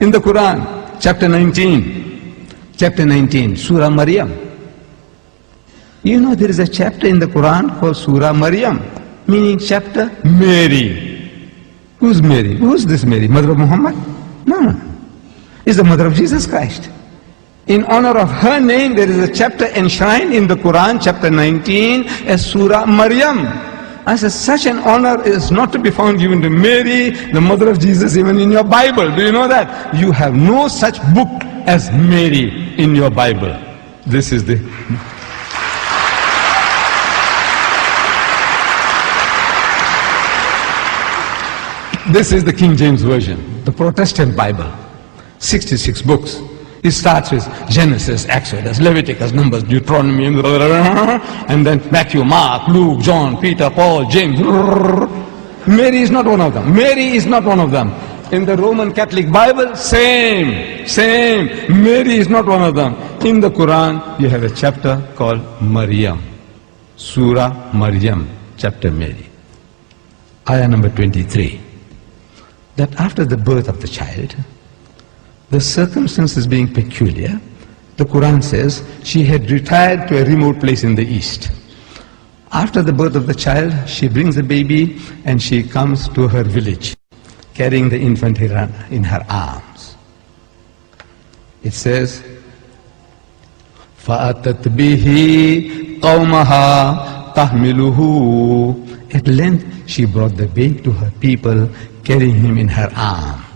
In the Quran, chapter 19, Surah Maryam. You know there is a chapter in the Quran called Surah Maryam, meaning chapter Mary. Who's Mary? Who's this Mary? Mother of Muhammad? No. It's the mother of Jesus Christ. In honor of her name, there is a chapter enshrined in the Quran, chapter 19, as Surah Maryam. I said, such an honor is not to be found given to Mary, the mother of Jesus, even in your Bible. Do you know that? You have no such book as Mary in your Bible. This is the... This is the King James Version, the Protestant Bible. 66 books. It starts with Genesis, Exodus, Leviticus, Numbers, Deuteronomy, and then Matthew, Mark, Luke, John, Peter, Paul, James. Mary is not one of them. Mary is not one of them. In the Roman Catholic Bible, same. Mary is not one of them. In the Quran, you have a chapter called Maryam. Surah Maryam, chapter Mary. Ayah number 23. That after the birth of the child, the circumstances being peculiar, the Quran says she had retired to a remote place in the east. After the birth of the child, she brings the baby and she comes to her village, carrying the infant Hirana in her arms. It says, فَأَتَتْ بِهِ قَوْمَهَا تَحْمِلُهُ. At length, she brought the babe to her people, carrying him in her arms.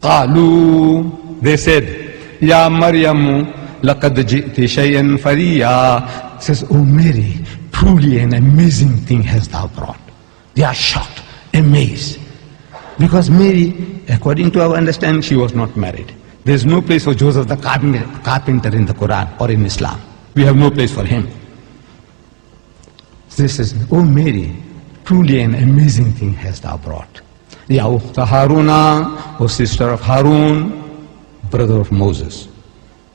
قالوا, they said, Ya Maryamu, laqad ji'ti shay'an fariya. Says, oh Mary, truly an amazing thing hast thou brought. They are shocked, amazed. Because Mary, according to our understanding, she was not married. There is no place for Joseph the carpenter in the Quran or in Islam. We have no place for him. This is, oh Mary, truly an amazing thing hast thou brought. Ya Ukhta Haruna, O sister of Harun, brother of Moses.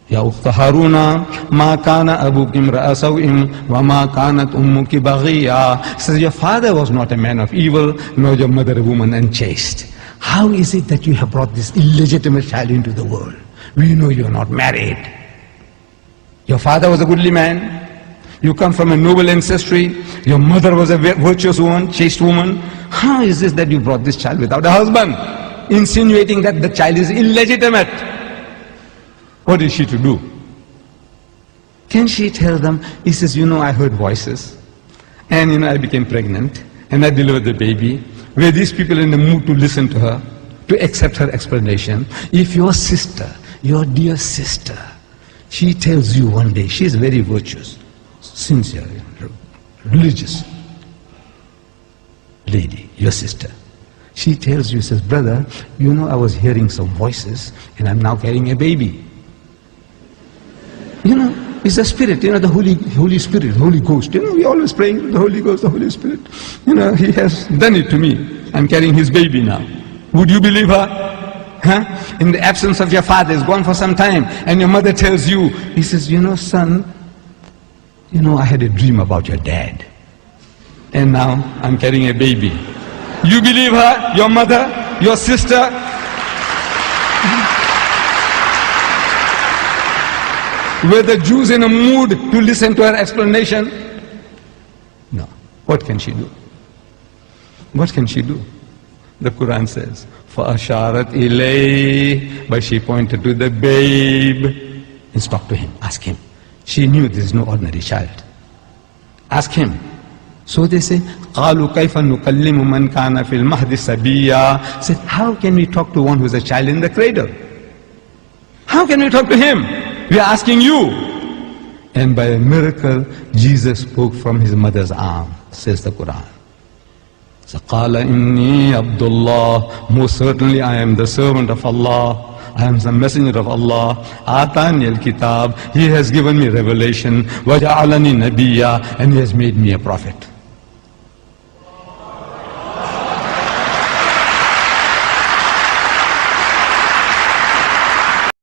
Ya Ukhta Haruna, ma kana abuki imra'a saw'in wa ma kanat ummuki baghiya. Says, your father was not a man of evil, nor your mother a woman unchaste. How is it that you have brought this illegitimate child into the world? We know you are not married. Your father was a goodly man. You come from a noble ancestry. Your mother was a virtuous woman, chaste woman. How is this that you brought this child without a husband? Insinuating that the child is illegitimate. What is she to do? Can she tell them, he says, you know, I heard voices. And you know, I became pregnant. And I delivered the baby. Were these people in the mood to listen to her? To accept her explanation? If your sister, your dear sister, she tells you one day, she is very virtuous, sincere, religious lady, your sister. She tells you, says, brother, you know, I was hearing some voices and I'm now carrying a baby. You know, it's the Spirit, you know, the Holy Spirit, Holy Ghost. You know, we always praying, the Holy Ghost, the Holy Spirit. You know, He has done it to me. I'm carrying His baby now. Would you believe her? Huh? In the absence of your father, he's gone for some time, and your mother tells you, he says, you know, son, you know, I had a dream about your dad. And now I'm carrying a baby. You believe her, your mother, your sister? Were the Jews in a mood to listen to her explanation? No. What can she do? What can she do? The Quran says, فَأَشَارَتْ إِلَيْهِ. But she pointed to the babe and spoke to him. Ask him. She knew this is no ordinary child. Ask him. So they say, قَالُوا كَيْفَ نُكَلِّمُ مَنْ كَانَ فِي الْمَهْدِ سَبِيًّا. Said, how can we talk to one who is a child in the cradle? How can we talk to him? We are asking you. And by a miracle, Jesus spoke from his mother's arm, says the Quran. So, قَالَ إِنِّي عَبْدُ اللَّهِ. Most certainly I am the servant of Allah. I am the messenger of Allah. آتَانِيَ الْكِتَابِ. He has given me revelation. وَجَعَلَنِي نَبِيًّا. And He has made me a prophet.